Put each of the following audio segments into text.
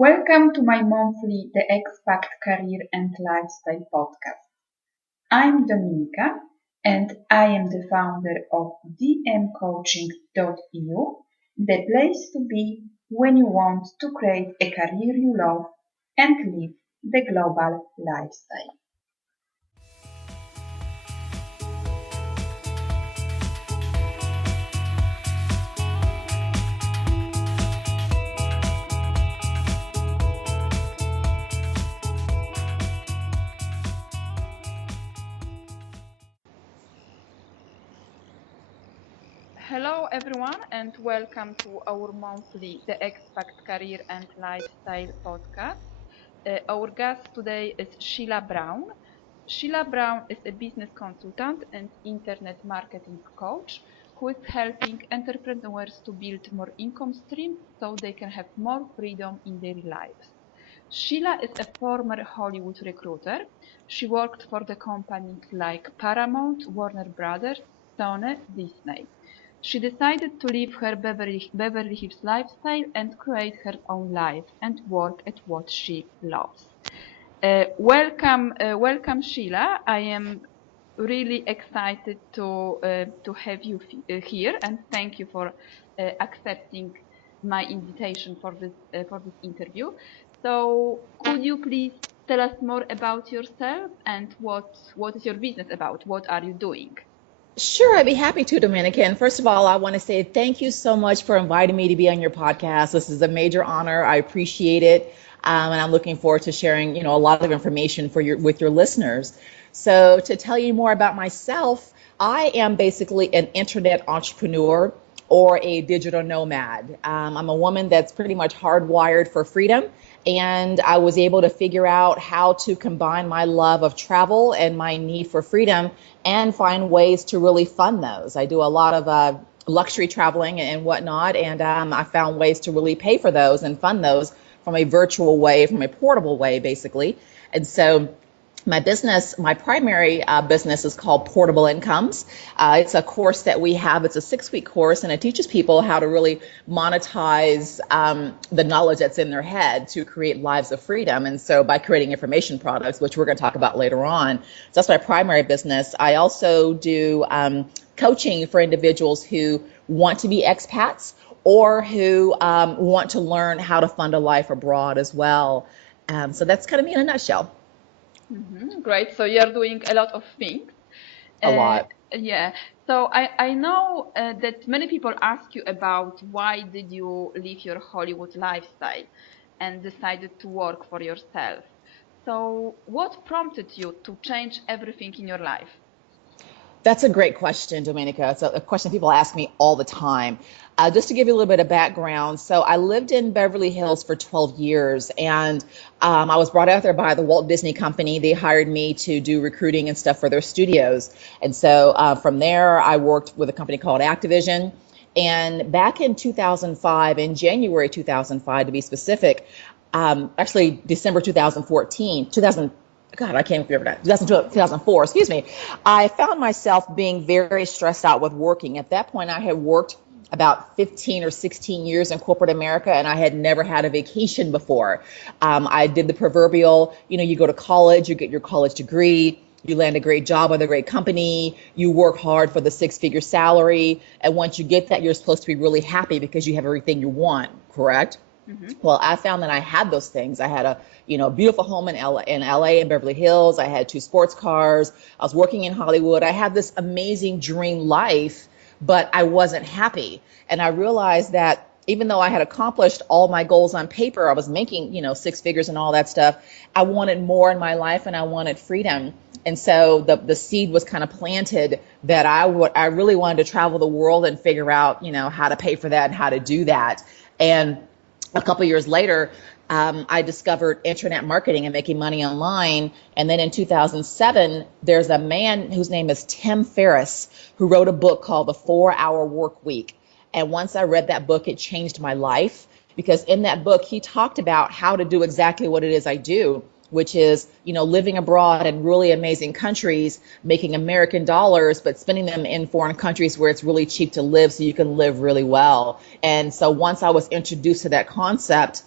Welcome to my monthly The Expat Career and Lifestyle podcast. I'm Dominika and I am the founder of dmcoaching.eu, the place to be when you want to create a career you love and live the global lifestyle. Hello everyone and welcome to our monthly The Expat Career and Lifestyle podcast. Our guest today is Sheila Brown. Sheila Brown is a business consultant and internet marketing coach who is helping entrepreneurs to build more income streams so they can have more freedom in their lives. Sheila is a former Hollywood recruiter. She worked for the companies like Paramount, Warner Brothers, Sony, Disney. She decided to leave her Beverly Hills lifestyle and create her own life and work at what she loves. Welcome, Sheila. I am really excited to have you here, and thank you for accepting my invitation for this interview. So, could you please tell us more about yourself and what is your business about? What are you doing? Sure, I'd be happy to, Dominica. And first of all, I want to say thank you so much for inviting me to be on your podcast. This is a major honor. I appreciate it. And I'm looking forward to sharing, a lot of information with your listeners. So to tell you more about myself, I am basically an internet entrepreneur or a digital nomad. I'm a woman that's pretty much hardwired for freedom. And I was able to figure out how to combine my love of travel and my need for freedom and find ways to really fund those. I do a lot of luxury traveling and whatnot, and I found ways to really pay for those and fund those from a virtual way, from a portable way, basically. And so my primary business is called Portable Incomes. It's a course that we have. It's a 6-week course, and it teaches people how to really monetize the knowledge that's in their head to create lives of freedom. And so by creating information products, which we're going to talk about later on, so that's my primary business. I also do coaching for individuals who want to be expats or who want to learn how to fund a life abroad as well. So that's kind of me in a nutshell. Great. So you're doing a lot of things. A lot. Yeah. So I know that many people ask you about why did you leave your Hollywood lifestyle and decided to work for yourself. So what prompted you to change everything in your life? That's a great question, Dominica. It's a question people ask me all the time. Just to give you a little bit of background, so I lived in Beverly Hills for 12 years, and I was brought out there by the Walt Disney Company. They hired me to do recruiting and stuff for their studios. And so from there, I worked with a company called Activision. And back in 2005, in January 2005 to be specific, actually December 2014, God, I can't remember that. 2004, excuse me. I found myself being very stressed out with working. At that point, I had worked about 15 or 16 years in corporate America, and I had never had a vacation before. I did the proverbial, you go to college, you get your college degree, you land a great job with a great company, you work hard for the 6-figure salary, and once you get that, you're supposed to be really happy because you have everything you want, correct? Well, I found that I had those things. I had a, beautiful home in LA in Beverly Hills. I had 2 sports cars. I was working in Hollywood. I had this amazing dream life, but I wasn't happy. And I realized that even though I had accomplished all my goals on paper, I was making, 6 figures and all that stuff. I wanted more in my life and I wanted freedom. And so the seed was kind of planted that I really wanted to travel the world and figure out, how to pay for that and how to do that. And a couple of years later, I discovered internet marketing and making money online. And then in 2007, there's a man whose name is Tim Ferriss, who wrote a book called The 4-Hour Work Week. And once I read that book, it changed my life, because in that book, he talked about how to do exactly what it is I do, which is, living abroad in really amazing countries, making American dollars, but spending them in foreign countries where it's really cheap to live so you can live really well. And so once I was introduced to that concept,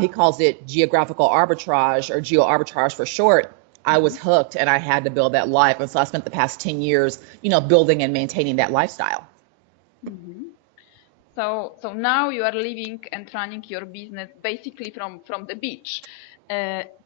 He calls it geographical arbitrage or geo arbitrage for short. I was hooked and I had to build that life. And so I spent the past 10 years, building and maintaining that lifestyle. Mm-hmm. So now you are living and running your business basically from the beach.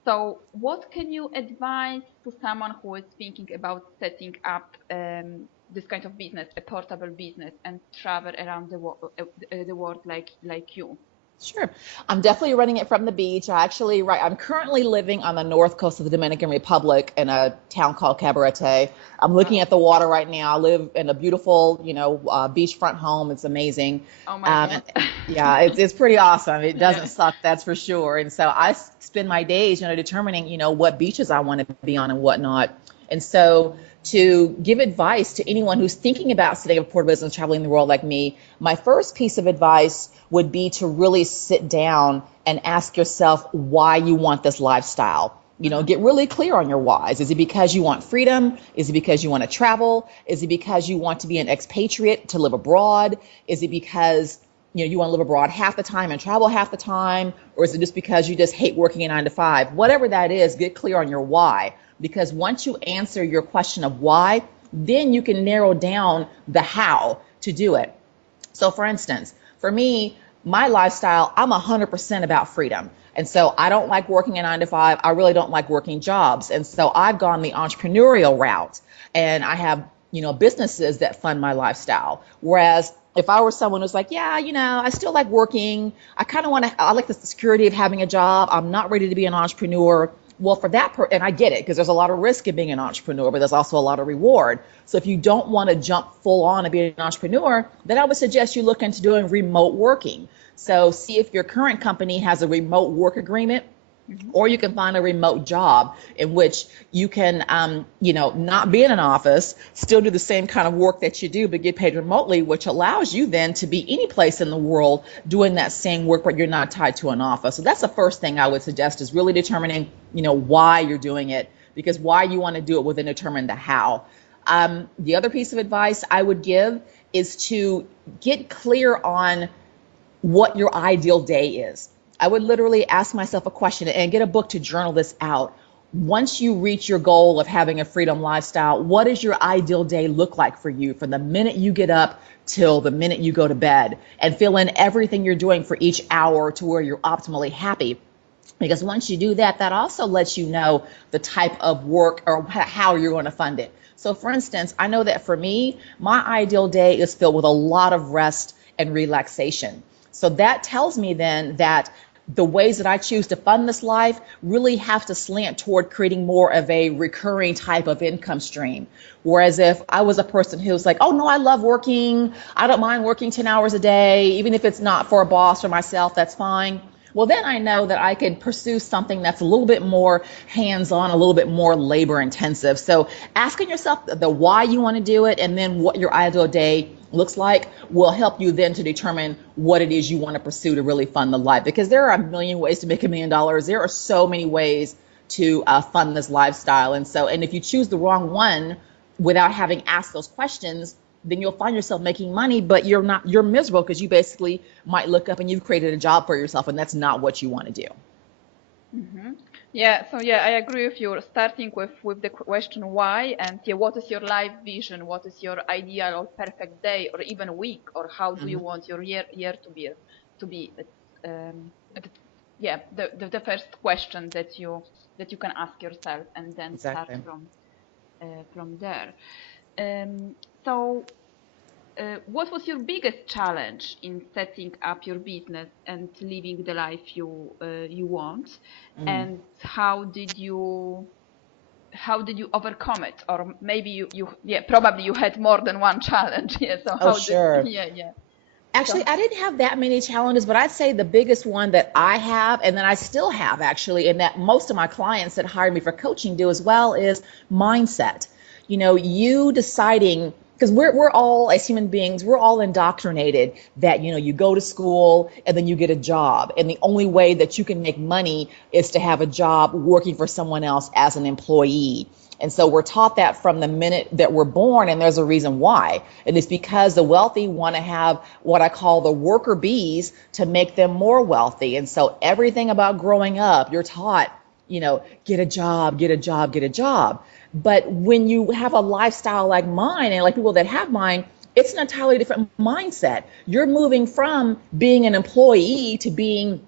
So what can you advise to someone who is thinking about setting up this kind of business, a portable business, and travel around the world like you? Sure. I'm definitely running it from the beach. I'm currently living on the north coast of the Dominican Republic in a town called Cabarete. I'm looking at the water right now. I live in a beautiful, beachfront home. It's amazing. Oh my God. Yeah, it's pretty awesome. It doesn't Yeah. suck, that's for sure. And so I spend my days, determining, what beaches I want to be on and whatnot. And so to give advice to anyone who's thinking about setting up a portable business, traveling the world like me, my first piece of advice would be to really sit down and ask yourself why you want this lifestyle. Get really clear on your whys. Is it because you want freedom? Is it because you want to travel? Is it because you want to be an expatriate to live abroad? Is it because you want to live abroad half the time and travel half the time? Or is it just because you just hate working a 9 to 5? Whatever that is, get clear on your why. Because once you answer your question of why, then you can narrow down the how to do it. So for instance, for me, my lifestyle, I'm 100% about freedom. And so I don't like working a 9 to 5. I really don't like working jobs. And so I've gone the entrepreneurial route, and I have, businesses that fund my lifestyle. Whereas if I were someone who's like, yeah, I still like working. I like the security of having a job. I'm not ready to be an entrepreneur. Well, for that, and I get it, because there's a lot of risk in being an entrepreneur, but there's also a lot of reward. So if you don't want to jump full on and be an entrepreneur, then I would suggest you look into doing remote working. So see if your current company has a remote work agreement, or you can find a remote job in which you can, not be in an office, still do the same kind of work that you do, but get paid remotely, which allows you then to be any place in the world doing that same work, but you're not tied to an office. So that's the first thing I would suggest, is really determining, why you're doing it, because why you want to do it will then determine the how. The other piece of advice I would give is to get clear on what your ideal day is. I would literally ask myself a question and get a book to journal this out. Once you reach your goal of having a freedom lifestyle, what does your ideal day look like for you from the minute you get up till the minute you go to bed? And fill in everything you're doing for each hour to where you're optimally happy. Because once you do that, that also lets you know the type of work or how you're going to fund it. So for instance, I know that for me, my ideal day is filled with a lot of rest and relaxation. So that tells me then that the ways that I choose to fund this life really have to slant toward creating more of a recurring type of income stream. Whereas if I was a person who was like, oh no, I love working, I don't mind working 10 hours a day, even if it's not for a boss or myself, that's fine. Well, then I know that I can pursue something that's a little bit more hands-on, a little bit more labor intensive. So asking yourself the why you want to do it and then what your ideal day looks like will help you then to determine what it is you want to pursue to really fund the life. Because there are a million ways to make $1 million. There are so many ways to fund this lifestyle. And if you choose the wrong one without having asked those questions, then you'll find yourself making money, but you're miserable because you basically might look up and you've created a job for yourself, and that's not what you want to do. Mm-hmm. Yeah, so I agree with you. Starting with the question why, and what is your life vision? What is your ideal or perfect day, or even week, or how do you want your year to be? The first question that you can ask yourself, and then Exactly. start from there. So, what was your biggest challenge in setting up your business and living the life you want, and how did you overcome it? Or maybe probably you had more than one challenge. Yeah. So Oh, how did sure. yeah. So Actually, I didn't have that many challenges, but I'd say the biggest one that I have, and that I still have actually, and that most of my clients that hire me for coaching do as well, is mindset. You deciding, because we're all, as human beings, we're all indoctrinated that, you go to school and then you get a job. And the only way that you can make money is to have a job working for someone else as an employee. And so we're taught that from the minute that we're born, and there's a reason why. And it's because the wealthy want to have what I call the worker bees to make them more wealthy. And so everything about growing up, you're taught, get a job, get a job, get a job. But when you have a lifestyle like mine and like people that have mine, it's an entirely different mindset. You're moving from being an employee to being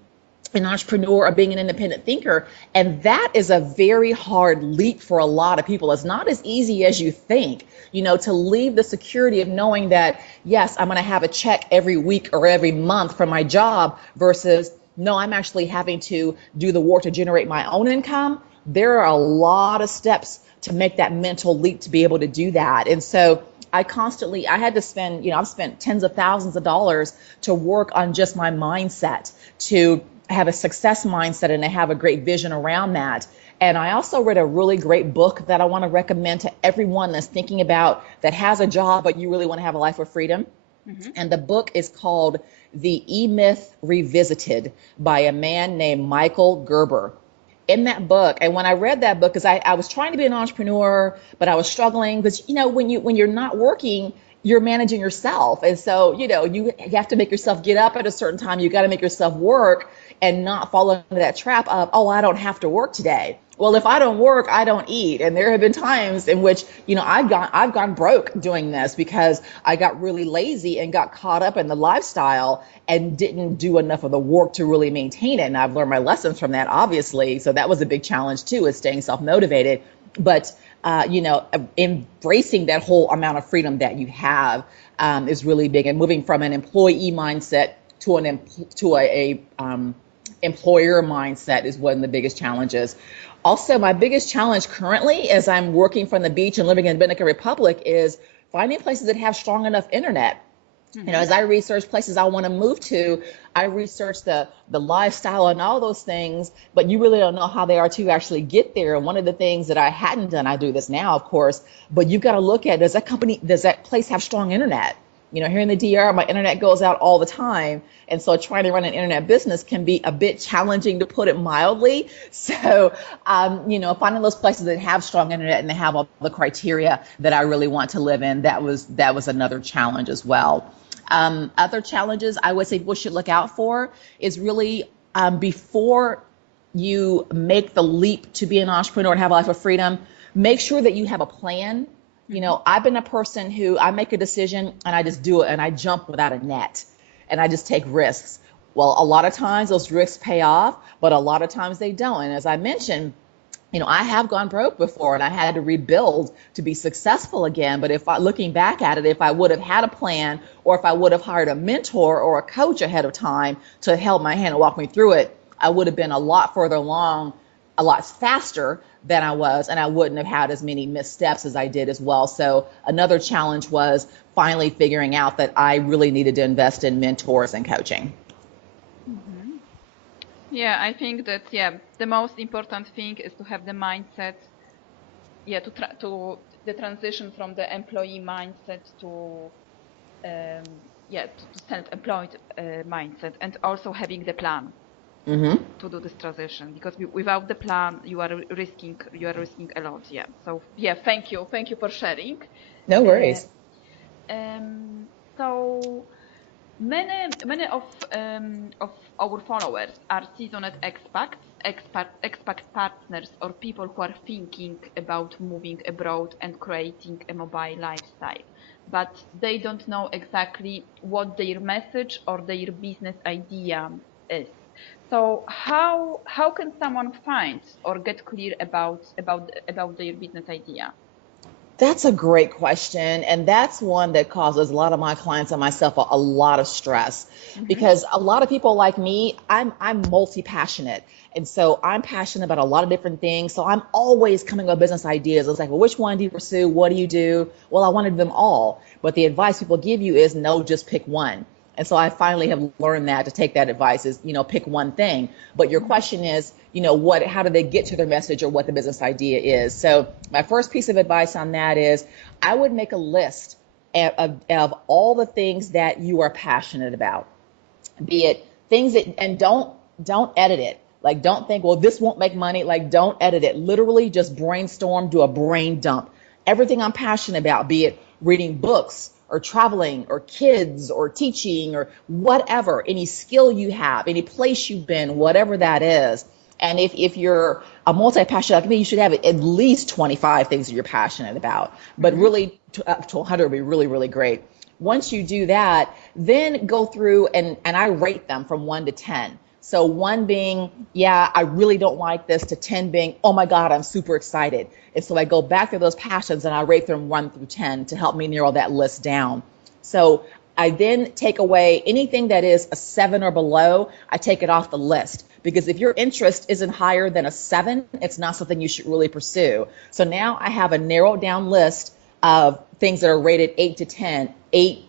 an entrepreneur or being an independent thinker. And that is a very hard leap for a lot of people. It's not as easy as you think, to leave the security of knowing that, yes, I'm going to have a check every week or every month from my job versus, no, I'm actually having to do the work to generate my own income. There are a lot of steps to make that mental leap to be able to do that. And so I had to spend, I've spent tens of thousands of dollars to work on just my mindset, to have a success mindset and to have a great vision around that. And I also read a really great book that I want to recommend to everyone that's thinking about that has a job, but you really want to have a life of freedom. Mm-hmm. And the book is called The E-Myth Revisited by a man named Michael Gerber. In that book, and when I read that book, because I was trying to be an entrepreneur, but I was struggling because, when you're not working, you're managing yourself. And so, you have to make yourself get up at a certain time. You got to make yourself work and not fall into that trap of, oh, I don't have to work today. Well, if I don't work, I don't eat. And there have been times in which, I've gone broke doing this because I got really lazy and got caught up in the lifestyle and didn't do enough of the work to really maintain it. And I've learned my lessons from that, obviously. So that was a big challenge too, is staying self-motivated. But embracing that whole amount of freedom that you have is really big, and moving from an employee mindset to a employer mindset is one of the biggest challenges. Also, my biggest challenge currently, as I'm working from the beach and living in the Dominican Republic, is finding places that have strong enough internet. Mm-hmm. As I research places I want to move to, I research the lifestyle and all those things, but you really don't know how they are to actually get there. And one of the things that I hadn't done, I do this now, of course, but you've got to look at, does that place have strong internet? Here in the DR, my internet goes out all the time. And so trying to run an internet business can be a bit challenging, to put it mildly. So, finding those places that have strong internet and they have all the criteria that I really want to live in, that was another challenge as well. Other challenges I would say people should look out for is really before you make the leap to be an entrepreneur and have a life of freedom, make sure that you have a plan. I've been a person who I make a decision and I just do it and I jump without a net and I just take risks. Well, a lot of times those risks pay off, but a lot of times they don't. And as I mentioned, I have gone broke before and I had to rebuild to be successful again. But looking back at it, if I would have had a plan, or if I would have hired a mentor or a coach ahead of time to help my hand and walk me through it, I would have been a lot further along, a lot faster than I was, and I wouldn't have had as many missteps as I did as well. So another challenge was finally figuring out that I really needed to invest in mentors and coaching. Mm-hmm. Yeah, I think that, the most important thing is to have the mindset, to the transition from the employee mindset to self-employed mindset, and also having the plan. Mm-hmm. To do this transition, because without the plan you are risking a lot. So thank you for sharing. No worries. So many of our followers are seasoned expat partners, or people who are thinking about moving abroad and creating a mobile lifestyle, but they don't know exactly what their message or their business idea is. So how can someone find or get clear about their business idea? That's a great question. And that's one that causes a lot of my clients and myself a lot of stress. Mm-hmm. Because a lot of people like me, I'm multi-passionate. And so I'm passionate about a lot of different things. So I'm always coming up with business ideas. It's like, well, which one do you pursue? What do you do? Well, I wanted them all. But the advice people give you is no, just pick one. And so I finally have learned that to take that advice is, pick one thing. But your question is, how do they get to their message or what the business idea is? So my first piece of advice on that is I would make a list of all the things that you are passionate about, be it things that, and don't edit it. Like, don't think, well, this won't make money. Like, don't edit it. Literally just brainstorm, do a brain dump. Everything I'm passionate about, be it reading books or traveling or kids or teaching or whatever, any skill you have, any place you've been, whatever that is. And if you're a multi-passionate like me, you should have at least 25 things that you're passionate about. But really, up to 100 would be really, really great. Once you do that, then go through and I rate them from 1 to 10. So 1 being, yeah, I really don't like this, to 10 being, oh my God, I'm super excited. And so I go back to those passions and I rate them 1 through 10 to help me narrow that list down. So I then take away anything that is a 7 or below, I take it off the list. Because if your interest isn't higher than a 7, it's not something you should really pursue. So now I have a narrowed down list of things that are rated 8 to 10. 8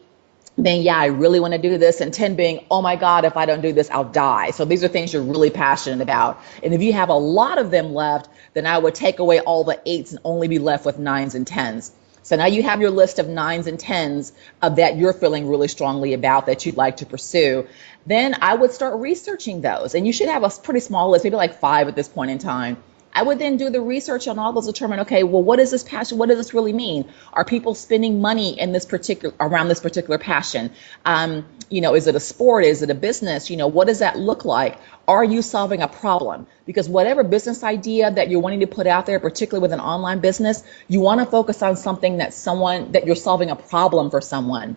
being, yeah, I really want to do this, and 10 being, oh my God, if I don't do this, I'll die. So these are things you're really passionate about. And if you have a lot of them left, then I would take away all the 8s and only be left with 9s and 10s. So now you have your list of 9s and 10s of that you're feeling really strongly about that you'd like to pursue. Then I would start researching those. And you should have a pretty small list, maybe like 5 at this point in time. I would then do the research on all those, determine, okay, well, what is this passion? What does this really mean? Are people spending money in this particular, around this particular passion? Is it a sport? Is it a business? What does that look like? Are you solving a problem? Because whatever business idea that you're wanting to put out there, particularly with an online business, you want to focus on something that you're solving a problem for someone.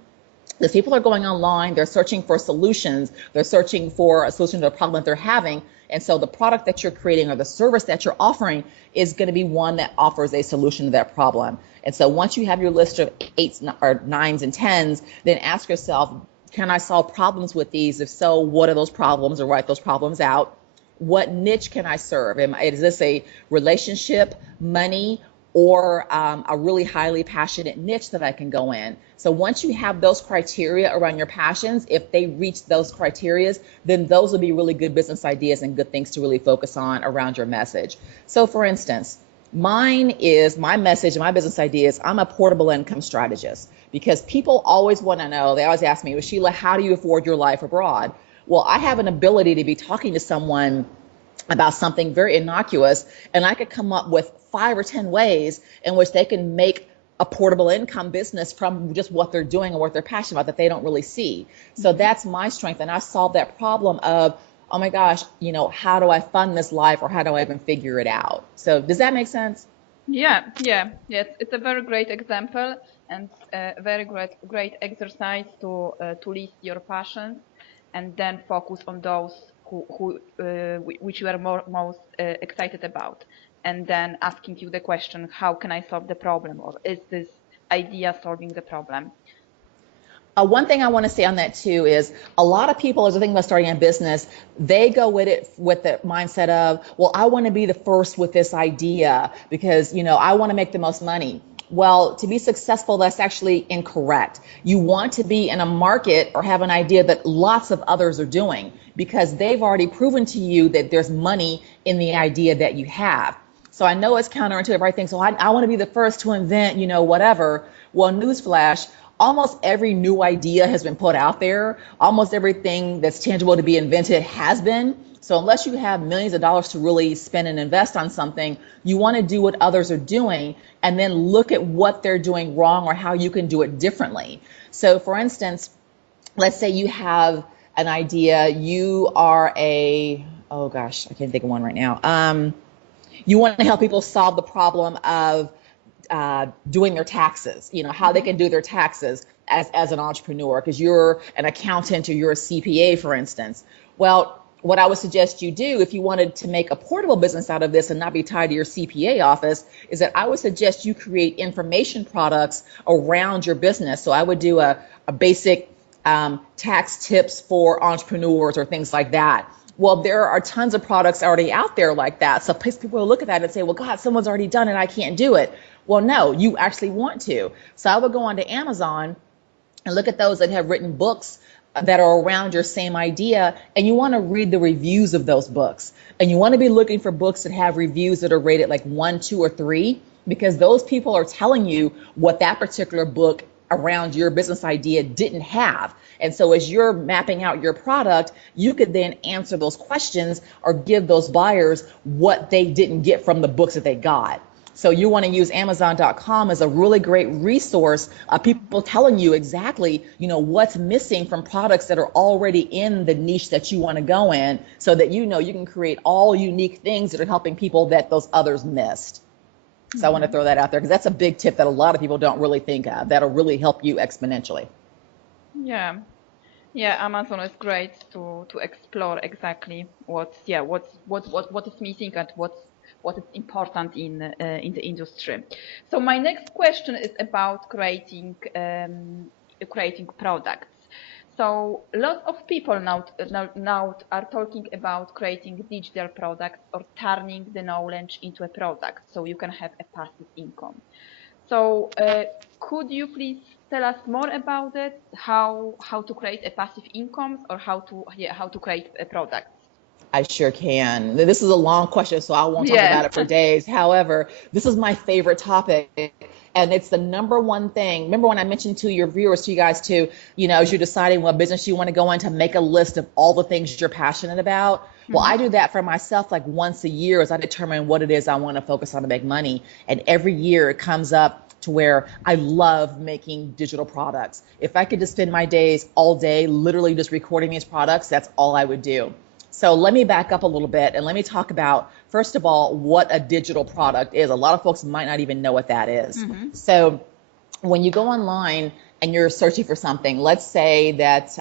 Because people are going online, they're searching for solutions, they're searching for a solution to a problem that they're having. And so the product that you're creating or the service that you're offering is going to be one that offers a solution to that problem. And so once you have your list of 8s or 9s and 10s, then ask yourself, can I solve problems with these? If so, what are those problems, or write those problems out? What niche can I serve? Is this a relationship, money, or a really highly passionate niche that I can go in? So once you have those criteria around your passions, if they reach those criteria, then those will be really good business ideas and good things to really focus on around your message. So for instance, my message, my business ideas, I'm a portable income strategist, because people always want to know, they always ask me, well, Sheila, how do you afford your life abroad? Well, I have an ability to be talking to someone about something very innocuous, and I could come up with 5 or 10 ways in which they can make a portable income business from just what they're doing or what they're passionate about that they don't really see. So that's my strength, and I solve that problem of, oh my gosh, how do I fund this life, or how do I even figure it out? So does that make sense? Yeah. It's a very great example, and a very great exercise to list your passions, and then focus on those which you are most excited about, and then asking you the question, how can I solve the problem, or is this idea solving the problem? One thing I want to say on that too is, a lot of people, as they think about starting a business, they go with it with the mindset of, well, I want to be the first with this idea because, I want to make the most money. Well, to be successful, that's actually incorrect. You want to be in a market or have an idea that lots of others are doing, because they've already proven to you that there's money in the idea that you have. So I know it's counterintuitive, right? Think, so I want to be the first to invent, whatever. Well, newsflash, almost every new idea has been put out there. Almost everything that's tangible to be invented has been. So unless you have millions of dollars to really spend and invest on something, you want to do what others are doing and then look at what they're doing wrong or how you can do it differently. So for instance, let's say you have an idea, you are oh gosh, I can't think of one right now. You want to help people solve the problem of doing their taxes, how they can do their taxes as an entrepreneur, because you're an accountant or you're a CPA, for instance. Well, what I would suggest you do if you wanted to make a portable business out of this and not be tied to your CPA office is that I would suggest you create information products around your business. So I would do a basic tax tips for entrepreneurs or things like that. Well, there are tons of products already out there like that. So people will look at that and say, well, God, someone's already done it, I can't do it. Well, no, you actually want to. So I would go onto Amazon and look at those that have written books that are around your same idea, and you want to read the reviews of those books. And you want to be looking for books that have reviews that are rated like 1, 2, or 3, because those people are telling you what that particular book around your business idea didn't have. And so as you're mapping out your product, you could then answer those questions or give those buyers what they didn't get from the books that they got. So you want to use Amazon.com as a really great resource of people telling you exactly, what's missing from products that are already in the niche that you want to go in, so that you can create all unique things that are helping people that those others missed. So I want to throw that out there because that's a big tip that a lot of people don't really think of that'll really help you exponentially. Yeah. Yeah, Amazon is great to explore exactly what is missing and what is important in the industry. So my next question is about creating products. So lots of people now are talking about creating digital products or turning the knowledge into a product, so you can have a passive income. So could you please tell us more about it? How to create a passive income, or how to create a product? I sure can. This is a long question, so I won't talk Yeah. about it for days. However, this is my favorite topic, and it's the number one thing. Remember when I mentioned to your viewers, to you guys too, as you're deciding what business you want to go into, make a list of all the things you're passionate about. Well, I do that for myself like once a year as I determine what it is I want to focus on to make money. And every year it comes up to where I love making digital products. If I could just spend my days all day literally just recording these products, that's all I would do. So let me back up a little bit and let me talk about, first of all, what a digital product is. A lot of folks might not even know what that is. So when you go online and you're searching for something, let's say that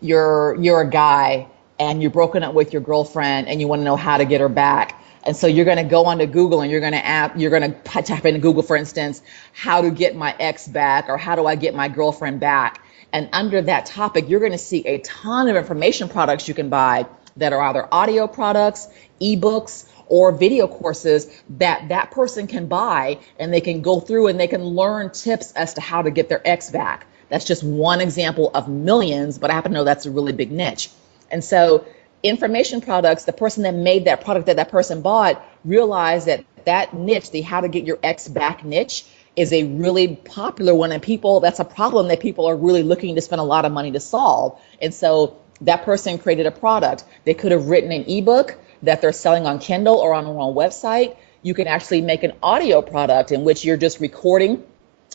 you're a guy and you're broken up with your girlfriend and you want to know how to get her back. And so you're going to go onto Google and you're going to type into Google, for instance, how to get my ex back, or how do I get my girlfriend back? And under that topic, you're going to see a ton of information products you can buy that are either audio products, ebooks, or video courses that person can buy, and they can go through and they can learn tips as to how to get their ex back. That's just one example of millions, but I happen to know that's a really big niche. And so information products, the person that made that product that person bought realized that niche, the how to get your ex back niche, is a really popular one, and that's a problem that people are really looking to spend a lot of money to solve. And so that person created a product. They could have written an ebook that they're selling on Kindle or on their own website. You can actually make an audio product in which you're just recording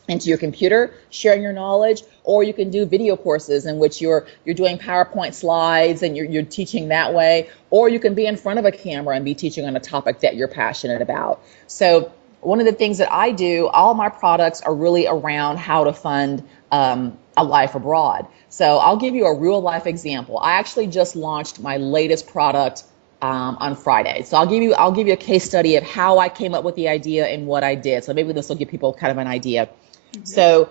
into your computer, sharing your knowledge, or you can do video courses in which you're doing PowerPoint slides and you're teaching that way, or you can be in front of a camera and be teaching on a topic that you're passionate about. So one of the things that I do, all my products are really around how to fund a life abroad. So I'll give you a real life example. I actually just launched my latest product on Friday. So I'll give you a case study of how I came up with the idea and what I did. So maybe this will give people kind of an idea. So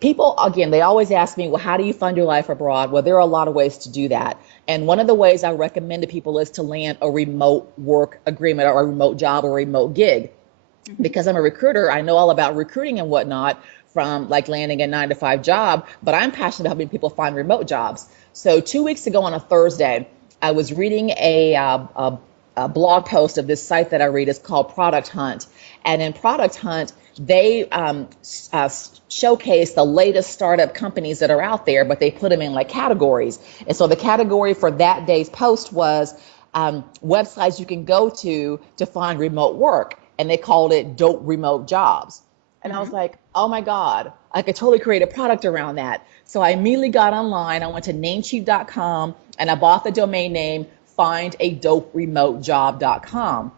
people, again, they always ask me, well, how do you fund your life abroad? Well, there are a lot of ways to do that. And one of the ways I recommend to people is to land a remote work agreement or a remote job or a remote gig. Because I'm a recruiter, I know all about recruiting and whatnot, from like landing a 9-to-5 job, but I'm passionate about helping people find remote jobs. So 2 weeks ago on a Thursday, I was reading a blog post of this site that I read. It's called Product Hunt. And in Product Hunt, they showcase the latest startup companies that are out there, but they put them in like categories. And so the category for that day's post was websites you can go to find remote work. And they called it Dope Remote Jobs. And I was like, oh my God, I could totally create a product around that. So I immediately got online. I went to namecheap.com and I bought the domain name findadoperemotejob.com.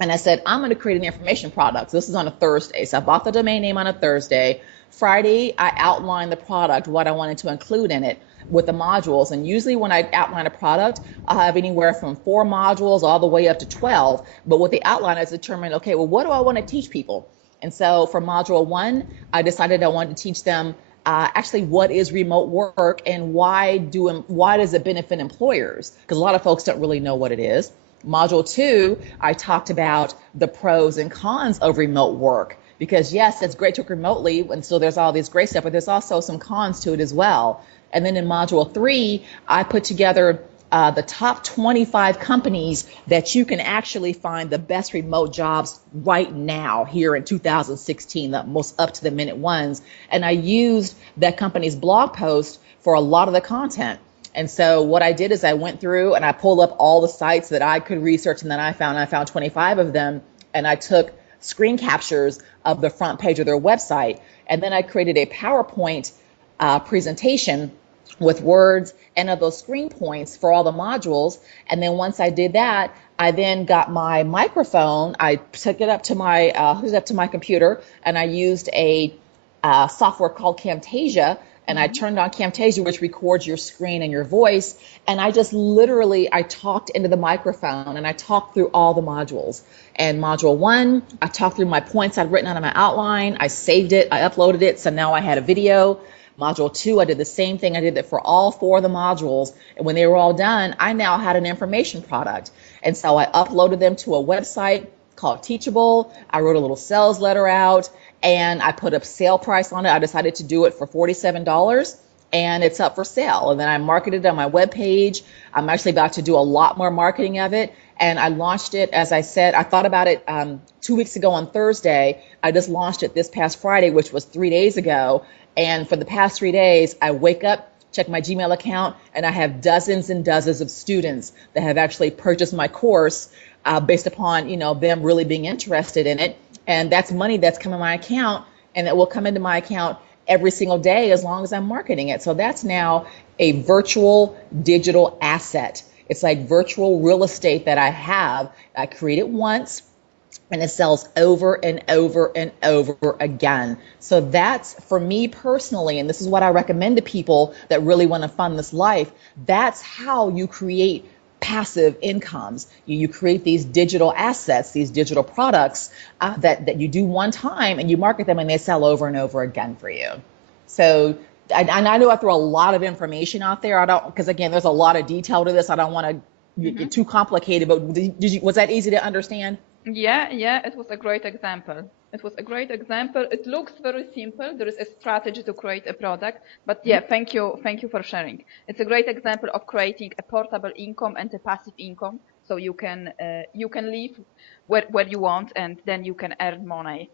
And I said, I'm going to create an information product. So this is on a Thursday. So I bought the domain name on a Thursday. Friday, I outlined the product, what I wanted to include in it with the modules. And usually when I outline a product, I'll have anywhere from 4 modules all the way up to 12. But with the outline, I determined, okay, well, what do I want to teach people? And so for module 1, I decided I wanted to teach them actually what is remote work and why does it benefit employers? Because a lot of folks don't really know what it is. Module 2, I talked about the pros and cons of remote work. Because yes, it's great to work remotely, and so there's all these great stuff, but there's also some cons to it as well. And then in module 3, I put together the top 25 companies that you can actually find the best remote jobs right now here in 2016, the most up to the minute ones. And I used that company's blog post for a lot of the content. And so what I did is I went through and I pulled up all the sites that I could research, and then I found 25 of them, and I took screen captures of the front page of their website. And then I created a PowerPoint presentation with words and of those screen points for all the modules. And then once I did that, I then got my microphone, I took it up to my, hooked it up to my computer, and I used a software called Camtasia, and I turned on Camtasia, which records your screen and your voice. And I just literally, I talked into the microphone and I talked through all the modules. And module 1, I talked through my points I'd written out on my outline. I saved it, I uploaded it, so now I had a video. Module 2, I did the same thing. I did it for all 4 of the modules. And when they were all done, I now had an information product. And so I uploaded them to a website called Teachable. I wrote a little sales letter out, and I put a sale price on it. I decided to do it for $47, and it's up for sale. And then I marketed it on my webpage. I'm actually about to do a lot more marketing of it. And I launched it, as I said, I thought about it 2 weeks ago on Thursday. I just launched it this past Friday, which was 3 days ago. And for the past 3 days, I wake up, check my Gmail account, and I have dozens and dozens of students that have actually purchased my course based upon, them really being interested in it. And that's money that's come in my account, and it will come into my account every single day as long as I'm marketing it. So that's now a virtual digital asset. It's like virtual real estate that I have. I create it once, and it sells over and over and over again. So that's, for me personally, and this is what I recommend to people that really want to fund this life, that's how you create passive incomes. You create these digital assets, these digital products that you do one time, and you market them, and they sell over and over again for you. So I know I throw a lot of information out there. Because again, there's a lot of detail to this. I don't want to get too complicated, but was that easy to understand? Yeah, it was a great example. It looks very simple. There is a strategy to create a product, but yeah, thank you for sharing. It's a great example of creating a portable income and a passive income, so you can live where you want, and then you can earn money.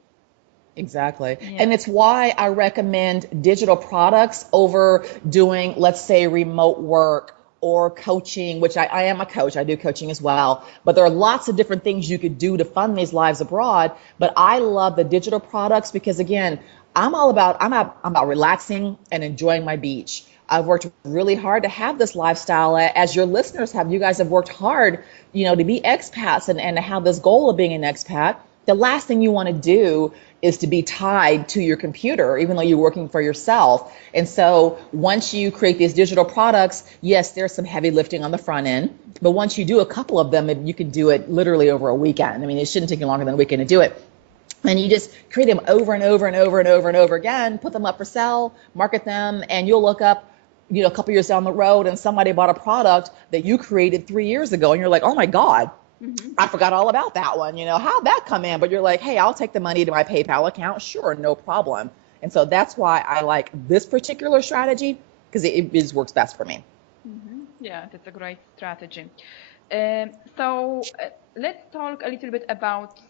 Exactly. Yeah. And it's why I recommend digital products over doing, let's say, remote work or coaching, which I am a coach. I do coaching as well. But there are lots of different things you could do to fund these lives abroad. But I love the digital products because, again, I'm about relaxing and enjoying my beach. I've worked really hard to have this lifestyle, as your listeners have. You guys have worked hard, to be expats and to have this goal of being an expat. The last thing you want to do is to be tied to your computer, even though you're working for yourself. And so once you create these digital products, yes, there's some heavy lifting on the front end, but once you do a couple of them, you can do it literally over a weekend. I mean, it shouldn't take you longer than a weekend to do it. And you just create them over and over and over and over and over again, put them up for sale, market them, and you'll look up, a couple years down the road, and somebody bought a product that you created 3 years ago, and you're like, oh my God, I forgot all about that one. How'd that come in? But you're like, hey, I'll take the money to my PayPal account. Sure, no problem. And so that's why I like this particular strategy, because it just works best for me. Yeah, that's a great strategy. So let's talk a little bit about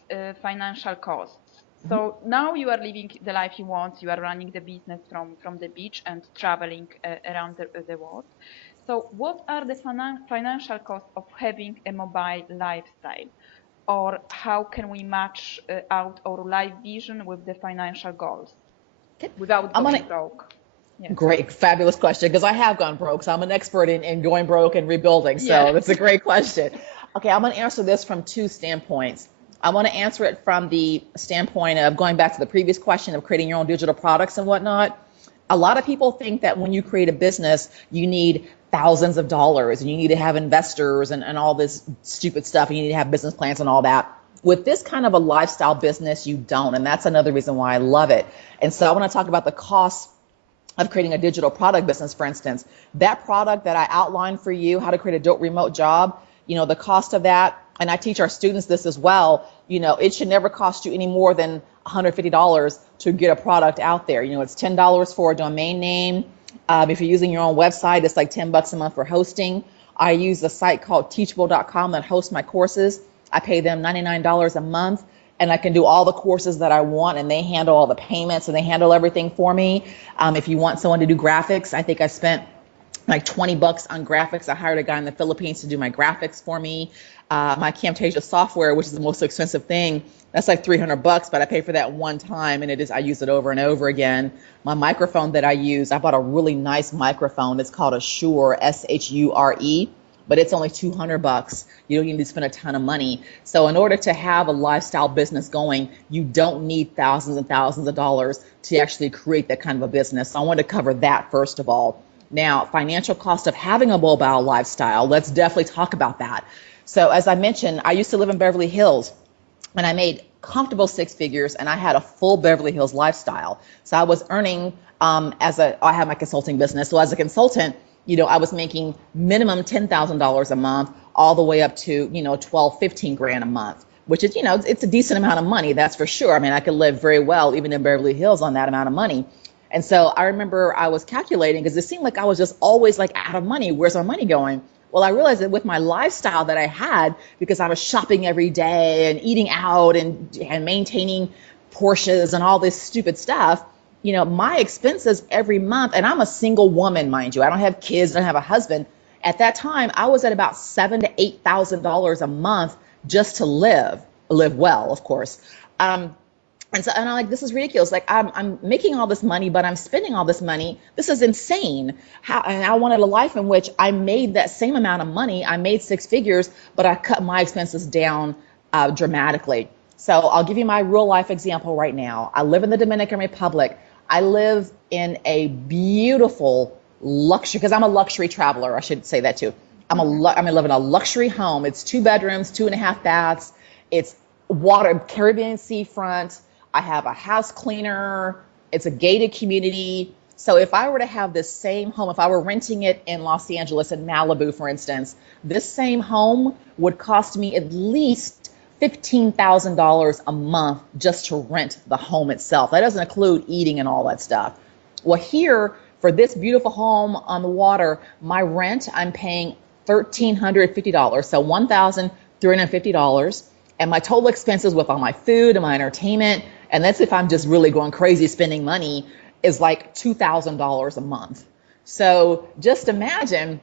financial costs. So now you are living the life you want. You are running the business from the beach and traveling around the world. So what are the financial costs of having a mobile lifestyle? Or how can we match out our life vision with the financial goals without going broke? Yes. Great, fabulous question, because I have gone broke. So I'm an expert in going broke and rebuilding. So that's a great question. Okay, I'm going to answer this from 2 standpoints. I want to answer it from the standpoint of going back to the previous question of creating your own digital products and whatnot. A lot of people think that when you create a business, you need thousands of dollars and you need to have investors and all this stupid stuff. And you need to have business plans and all that. With this kind of a lifestyle business, you don't. And that's another reason why I love it. And so I want to talk about the costs of creating a digital product business, for instance. That product that I outlined for you, how to create a dope remote job, the cost of that, and I teach our students this as well, it should never cost you any more than $150 to get a product out there. It's $10 for a domain name. If you're using your own website, it's like $10 a month for hosting. I use a site called teachable.com that hosts my courses. I pay them $99 a month, and I can do all the courses that I want, and they handle all the payments and they handle everything for me. If you want someone to do graphics, I think I spent like 20 bucks on graphics. I hired a guy in the Philippines to do my graphics for me. My Camtasia software, which is the most expensive thing, that's like 300 bucks, but I pay for that one time, and I use it over and over again. My microphone that I use, I bought a really nice microphone. It's called a Shure, Shure, but it's only 200 bucks. You don't need to spend a ton of money. So in order to have a lifestyle business going, you don't need thousands and thousands of dollars to actually create that kind of a business. So I want to cover that first of all. Now, financial cost of having a mobile lifestyle, let's definitely talk about that. So as I mentioned, I used to live in Beverly Hills, and I made comfortable six figures, and I had a full Beverly Hills lifestyle. So I was earning, I have my consulting business. So as a consultant, I was making minimum $10,000 a month all the way up to, 12, 15 grand a month, which is, it's a decent amount of money. That's for sure. I mean, I could live very well, even in Beverly Hills, on that amount of money. And so I remember I was calculating, because it seemed like I was just always like out of money. Where's my money going? Well, I realized that with my lifestyle that I had, because I was shopping every day and eating out and maintaining Porsches and all this stupid stuff, my expenses every month, and I'm a single woman, mind you, I don't have kids, I don't have a husband. At that time, I was at about $7,000 to $8,000 a month just to live well, of course. And I'm like, this is ridiculous. Like, I'm making all this money, but I'm spending all this money. This is insane. And I wanted a life in which I made that same amount of money. I made six figures, but I cut my expenses down dramatically. So I'll give you my real life example right now. I live in the Dominican Republic. I live in a beautiful luxury, because I'm a luxury traveler. I should say that too. I live in a luxury home. It's 2 bedrooms, 2.5 baths. It's water, Caribbean seafront. I have a house cleaner. It's a gated community. So if I were to have this same home, if I were renting it in Los Angeles, in Malibu, for instance, this same home would cost me at least $15,000 a month just to rent the home itself. That doesn't include eating and all that stuff. Well, here, for this beautiful home on the water, my rent, I'm paying $1,350, so $1,350. And my total expenses with all my food and my entertainment, and that's if I'm just really going crazy spending money, is like $2,000 a month. So just imagine,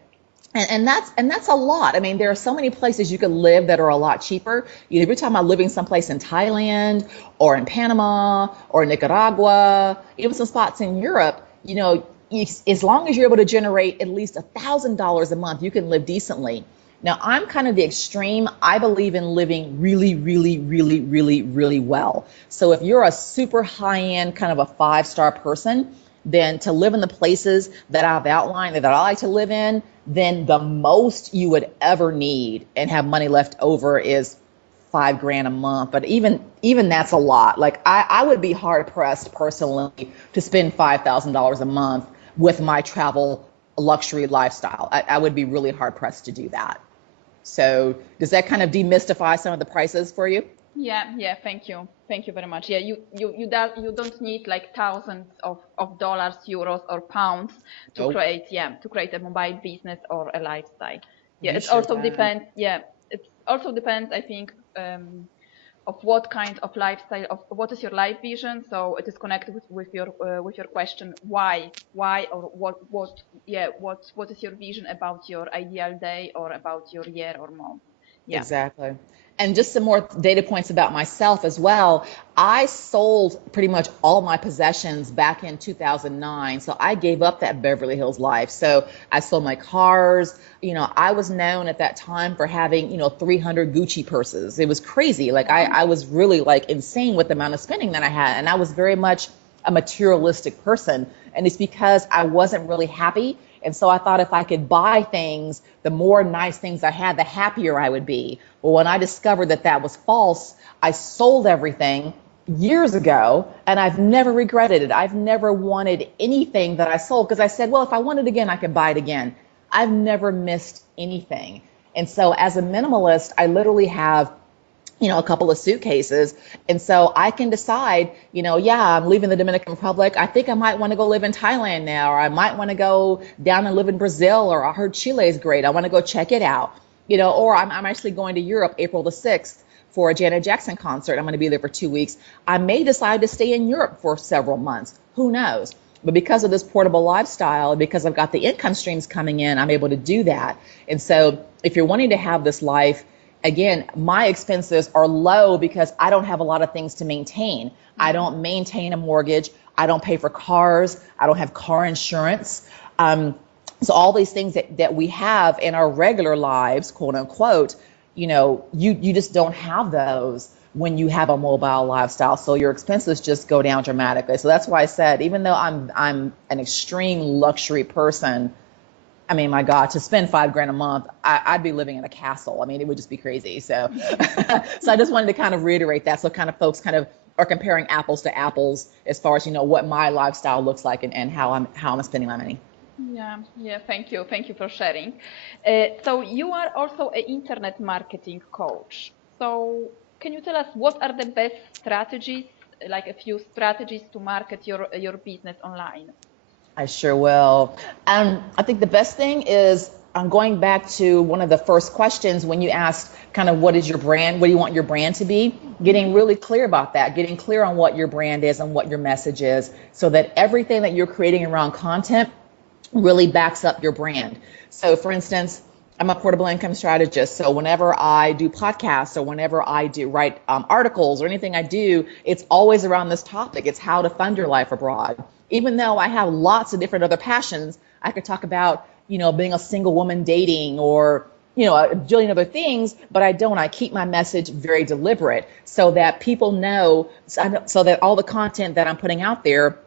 and that's a lot. I mean, there are so many places you could live that are a lot cheaper. If you're talking about living someplace in Thailand or in Panama or Nicaragua, even some spots in Europe, as long as you're able to generate at least $1,000 a month, you can live decently. Now, I'm kind of the extreme. I believe in living really, really, really, really, really well. So if you're a super high-end kind of a 5-star person, then to live in the places that I've outlined that I like to live in, then the most you would ever need and have money left over is $5 grand a month. But even that's a lot. Like I would be hard pressed personally to spend $5,000 a month with my travel luxury lifestyle. I would be really hard pressed to do that. So does that kind of demystify some of the prices for you? Yeah, thank you very much. Yeah, you don't need like thousands of dollars, euros, or pounds to create a mobile business or a lifestyle. Yeah, it also depends. Yeah, it also depends, I think, of what kind of lifestyle, of what is your life vision. So it is connected with your question, why or what is your vision about your ideal day or about your year or month. Yeah. Exactly. And just some more data points about myself as well. I sold pretty much all my possessions back in 2009. So I gave up that Beverly Hills life. So I sold my cars. I was known at that time for having, 300 Gucci purses. It was crazy. Like I was really like insane with the amount of spending that I had. And I was very much a materialistic person. And it's because I wasn't really happy. And so I thought if I could buy things, the more nice things I had, the happier I would be. Well, when I discovered that that was false, I sold everything years ago, and I've never regretted it. I've never wanted anything that I sold because I said, well, if I want it again, I can buy it again. I've never missed anything. And so as a minimalist, I literally have a couple of suitcases. And so I can decide, yeah, I'm leaving the Dominican Republic. I think I might want to go live in Thailand now, or I might want to go down and live in Brazil, or I heard Chile is great. I want to go check it out, or I'm actually going to Europe April the 6th for a Janet Jackson concert. I'm going to be there for 2 weeks. I may decide to stay in Europe for several months. Who knows? But because of this portable lifestyle, because I've got the income streams coming in, I'm able to do that. And so if you're wanting to have this life, again, my expenses are low because I don't have a lot of things to maintain. I don't maintain a mortgage. I don't pay for cars. I don't have car insurance. So all these things that we have in our regular lives, quote unquote, you just don't have those when you have a mobile lifestyle. So your expenses just go down dramatically. So that's why I said, even though I'm an extreme luxury person, I mean, my God, to spend $5,000 a month, I'd be living in a castle. I mean, it would just be crazy. So, so I just wanted to kind of reiterate that. So kind of folks kind of are comparing apples to apples as far as, what my lifestyle looks like and how I'm spending my money. Yeah. Thank you for sharing. So you are also an internet marketing coach. So can you tell us what are the best strategies, like a few strategies to market your business online? I sure will. I think the best thing is I'm going back to one of the first questions when you asked kind of what is your brand, what do you want your brand to be, getting really clear about that, getting clear on what your brand is and what your message is so that everything that you're creating around content really backs up your brand. So for instance, I'm a portable income strategist. So whenever I do podcasts or whenever I do write articles or anything I do, it's always around this topic. It's how to fund your life abroad. Even though I have lots of different other passions, I could talk about, being a single woman dating or, a jillion other things, but I don't. I keep my message very deliberate so that people know, so that all the content that I'm putting out there,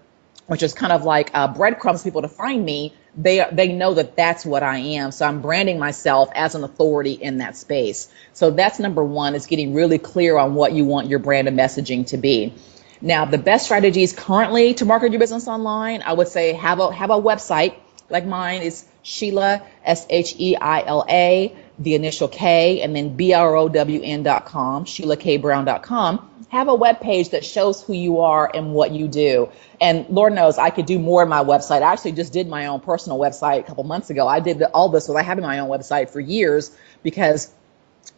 which is kind of like breadcrumbs for people to find me, they know that that's what I am. So I'm branding myself as an authority in that space. So that's number one, is getting really clear on what you want your brand and messaging to be. Now, the best strategies currently to market your business online, I would say have a website like mine is Sheila, Sheila, the initial K, and then BROWN.com, SheilaKBrown.com. Have a web page that shows who you are and what you do. And Lord knows I could do more on my website. I actually just did my own personal website a couple months ago. I did all this without having my own website for years because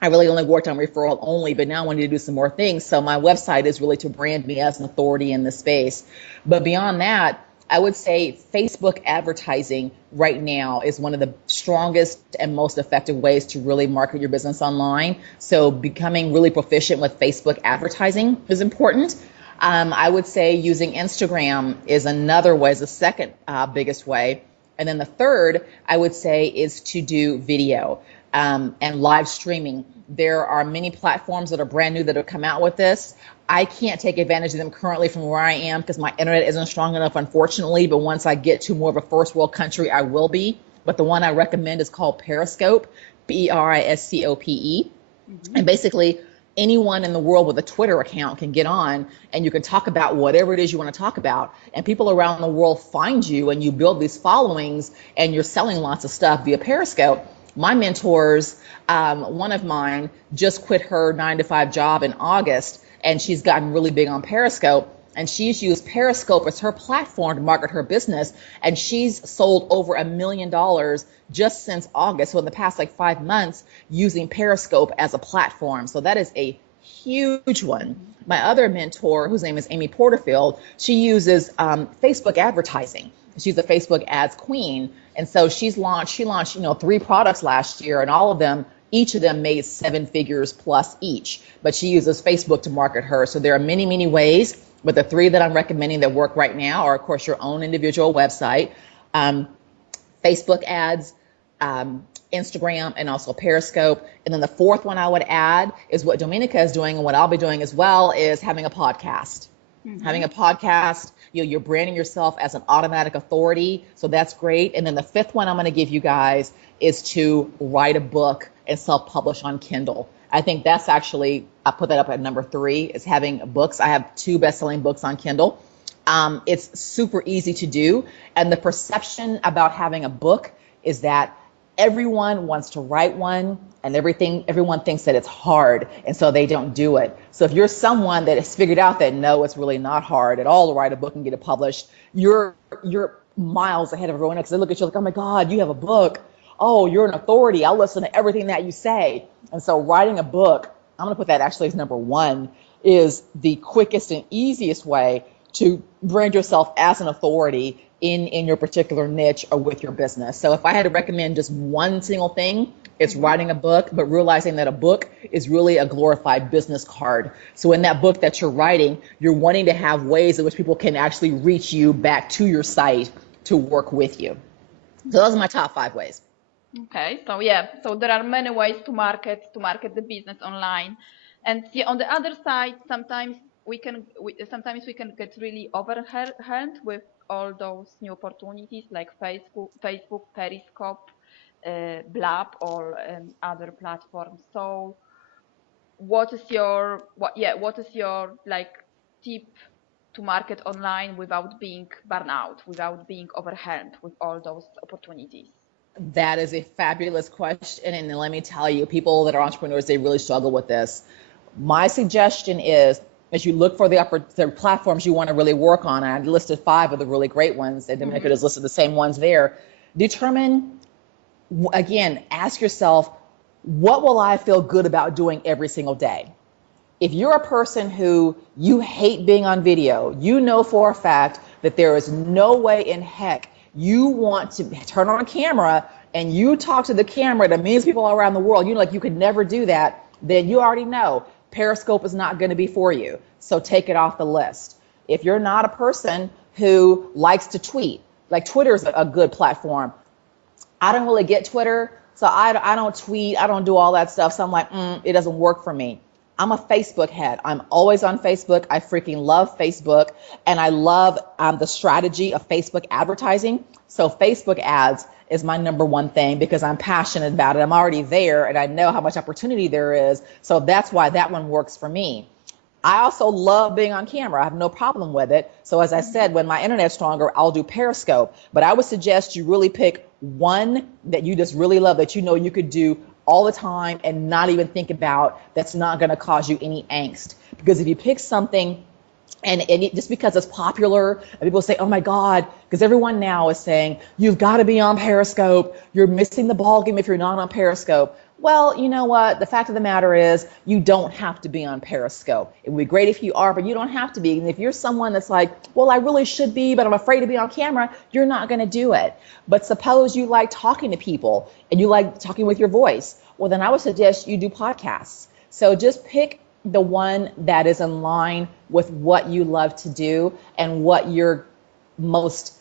I really only worked on referral only, but now I wanted to do some more things. So my website is really to brand me as an authority in this space. But beyond that, I would say Facebook advertising right now is one of the strongest and most effective ways to really market your business online. So becoming really proficient with Facebook advertising is important. I would say using Instagram is another way, is the second biggest way. And then the third, I would say, is to do video and live streaming. There are many platforms that are brand new that have come out with this. I can't take advantage of them currently from where I am because my internet isn't strong enough, unfortunately. But once I get to more of a first world country, I will be. But the one I recommend is called Periscope, Periscope. And basically, anyone in the world with a Twitter account can get on and you can talk about whatever it is you want to talk about. And people around the world find you and you build these followings and you're selling lots of stuff via Periscope. My mentors, one of mine just quit her 9-to-5 job in August, and she's gotten really big on Periscope. And she's used Periscope as her platform to market her business. And she's sold over $1 million just since August. So in the past 5 months, using Periscope as a platform. So that is a huge one. My other mentor, whose name is Amy Porterfield, she uses Facebook advertising. She's a Facebook ads queen. And so she launched, 3 products last year, and each of them made 7 figures plus each. But she uses Facebook to market her. So there are many, many ways. But the 3 that I'm recommending that work right now are, of course, your own individual website, Facebook ads, Instagram, and also Periscope. And then the 4th one I would add is what Dominica is doing, and what I'll be doing as well is having a podcast. Having a podcast, you're branding yourself as an automatic authority. So that's great. And then the 5th one I'm going to give you guys is to write a book and self-publish on Kindle. I think that's actually, I put that up at number 3, is having books. I have 2 best-selling books on Kindle. It's super easy to do. And the perception about having a book is that everyone wants to write one, and everyone thinks that it's hard, and so they don't do it. So if you're someone that has figured out that no, it's really not hard at all to write a book and get it published, you're miles ahead of everyone else. Because they look at you like, oh my God, you have a book. Oh, you're an authority. I'll listen to everything that you say. And so writing a book, I'm going to put that actually as number one, is the quickest and easiest way to brand yourself as an authority in your particular niche or with your business. So if I had to recommend just one single thing, it's writing a book, but realizing that a book is really a glorified business card. So in that book that you're writing, you're wanting to have ways in which people can actually reach you back to your site to work with you. So those are my top 5 ways. Okay, so yeah, so there are many ways to market the business online, and yeah, on the other side, sometimes we can get really overwhelmed with all those new opportunities like Facebook, Periscope, Blab, or other platforms. So, what is your like tip to market online without being burnout, without being overwhelmed with all those opportunities? That is a fabulous question. And let me tell you, people that are entrepreneurs, they really struggle with this. My suggestion is, as you look for the platforms you want to really work on, and I listed 5 of the really great ones, and Dominica has listed the same ones there, determine, again, ask yourself, what will I feel good about doing every single day? If you're a person who you hate being on video, you know for a fact that there is no way in heck you want to turn on a camera and you talk to the camera to millions of people all around the world, you know, like you could never do that, then you already know Periscope is not going to be for you. So take it off the list. If you're not a person who likes to tweet, like Twitter is a good platform. I don't really get Twitter, so I don't tweet, I don't do all that stuff. So I'm like, it doesn't work for me. I'm a Facebook head. I'm always on Facebook. I freaking love Facebook, and I love the strategy of Facebook advertising. So Facebook ads is my number one thing because I'm passionate about it. I'm already there, and I know how much opportunity there is. So that's why that one works for me. I also love being on camera. I have no problem with it. So as I said, when my internet's stronger, I'll do Periscope. But I would suggest you really pick one that you just really love, that you know you could do all the time and not even think about, that's not going to cause you any angst. Because if you pick something and just because it's popular and people say, oh my God, because everyone now is saying, you've got to be on Periscope. You're missing the ballgame if you're not on Periscope. Well, you know what? The fact of the matter is you don't have to be on Periscope. It would be great if you are, but you don't have to be. And if you're someone that's like, well, I really should be, but I'm afraid to be on camera, you're not going to do it. But suppose you like talking to people and you like talking with your voice. Well, then I would suggest you do podcasts. So just pick the one that is in line with what you love to do and what your most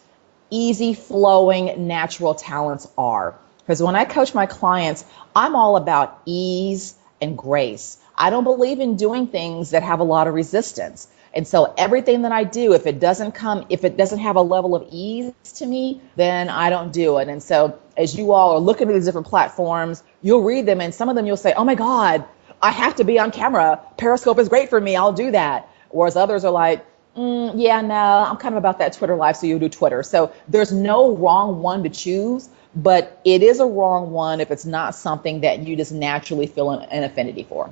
easy flowing natural talents are. Because when I coach my clients, I'm all about ease and grace. I don't believe in doing things that have a lot of resistance. And so everything that I do, if it doesn't have a level of ease to me, then I don't do it. And so as you all are looking at these different platforms, you'll read them and some of them you'll say, oh my God, I have to be on camera. Periscope is great for me. I'll do that. Whereas others are like, yeah, no, I'm kind of about that Twitter life, so you'll do Twitter. So there's no wrong one to choose, but it is a wrong one if it's not something that you just naturally feel an affinity for.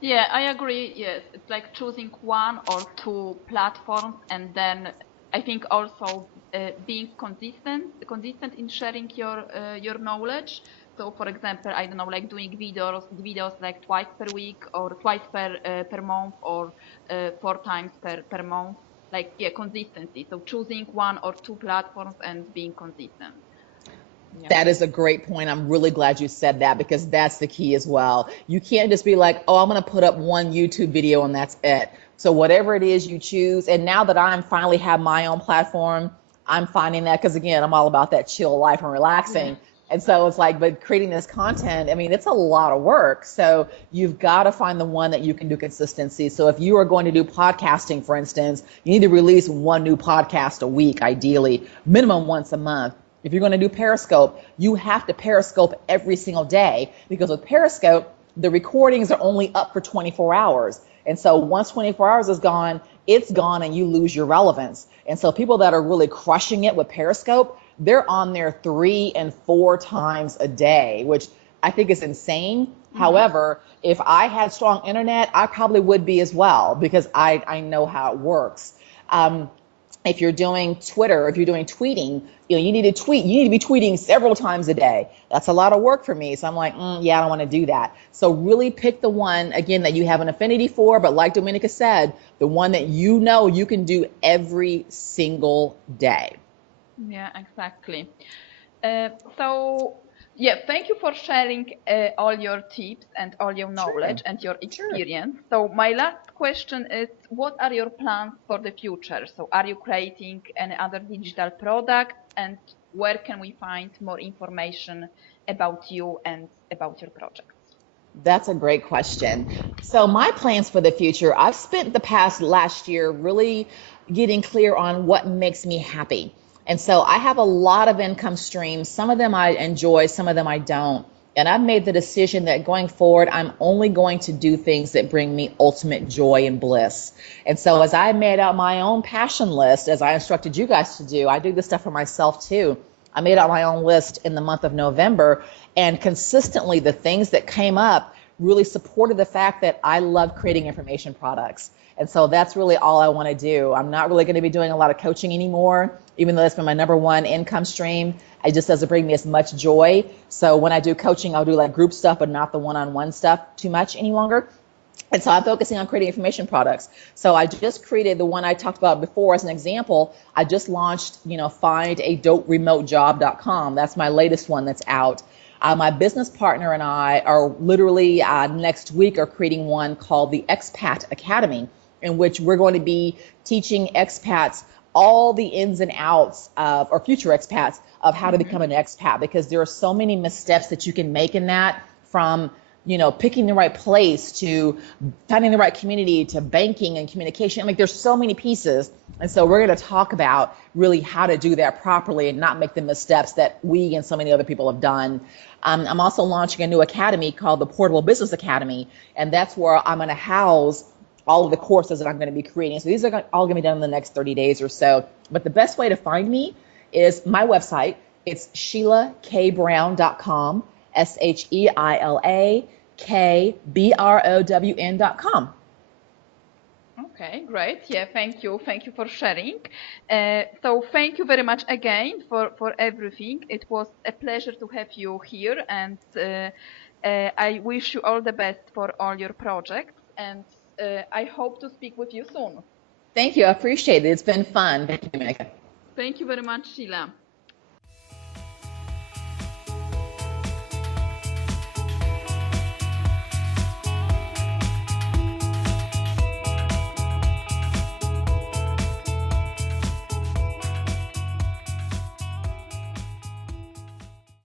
Yeah, I agree. Yes, it's like choosing one or two platforms, and then I think also being consistent in sharing your knowledge. So, for example, I don't know, like doing videos like twice per week or twice per month or 4 times per month. Like, yeah, consistency. So choosing one or two platforms and being consistent. Yeah. That is a great point. I'm really glad you said that because that's the key as well. You can't just be like, oh, I'm going to put up one YouTube video and that's it. So whatever it is you choose. And now that I'm finally have my own platform, I'm finding that because, again, I'm all about that chill life and relaxing. Yeah. And so it's like, but creating this content, I mean, it's a lot of work. So you've got to find the one that you can do consistency. So if you are going to do podcasting, for instance, you need to release one new podcast a week, ideally, minimum once a month. If you're going to do Periscope, you have to Periscope every single day because with Periscope, the recordings are only up for 24 hours. And so once 24 hours is gone, it's gone and you lose your relevance. And so people that are really crushing it with Periscope, they're on there 3 and 4 times a day, which I think is insane. However, if I had strong internet, I probably would be as well because I know how it works. If you're doing Twitter, if you're doing tweeting, you need to tweet. You need to be tweeting several times a day. That's a lot of work for me. So I'm like, yeah, I don't want to do that. So really pick the one, again, that you have an affinity for, but like Dominica said, the one that you know you can do every single day. Yeah, exactly. So, yeah, thank you for sharing all your tips and all your knowledge and your experience. So my last question is, what are your plans for the future? So are you creating any other digital product, and where can we find more information about you and about your projects? That's a great question. So my plans for the future, I've spent the past last year really getting clear on what makes me happy. And so I have a lot of income streams. Some of them I enjoy, some of them I don't. And I've made the decision that going forward, I'm only going to do things that bring me ultimate joy and bliss. And so as I made out my own passion list, as I instructed you guys to do, I do this stuff for myself too. I made out my own list in the month of November, and consistently the things that came up really supported the fact that I love creating information products. And so that's really all I want to do. I'm not really going to be doing a lot of coaching anymore, even though that's been my #1 income stream. It just doesn't bring me as much joy. So when I do coaching, I'll do like group stuff, but not the one-on-one stuff too much any longer. And so I'm focusing on creating information products. So I just created the one I talked about before as an example. I just launched, findadoperemotejob.com. That's my latest one that's out. My business partner and I are literally next week are creating one called the Expat Academy, in which we're going to be teaching expats all the ins and outs of, or future expats, of how to become an expat, because there are so many missteps that you can make in that, from picking the right place to finding the right community to banking and communication. Like, there's so many pieces. And so we're going to talk about really how to do that properly and not make the missteps that we and so many other people have done. I'm also launching a new academy called the Portable Business Academy. And that's where I'm going to house all of the courses that I'm going to be creating. So these are all going to be done in the next 30 days or so. But the best way to find me is my website. It's SheilaKBrown.com, SheilaKBrown.com. Okay, great. Yeah, thank you. Thank you for sharing. So thank you very much again for everything. It was a pleasure to have you here, and I wish you all the best for all your projects, and I hope to speak with you soon. Thank you. I appreciate it. It's been fun. Thank you, Dominica. Thank you very much, Sheila.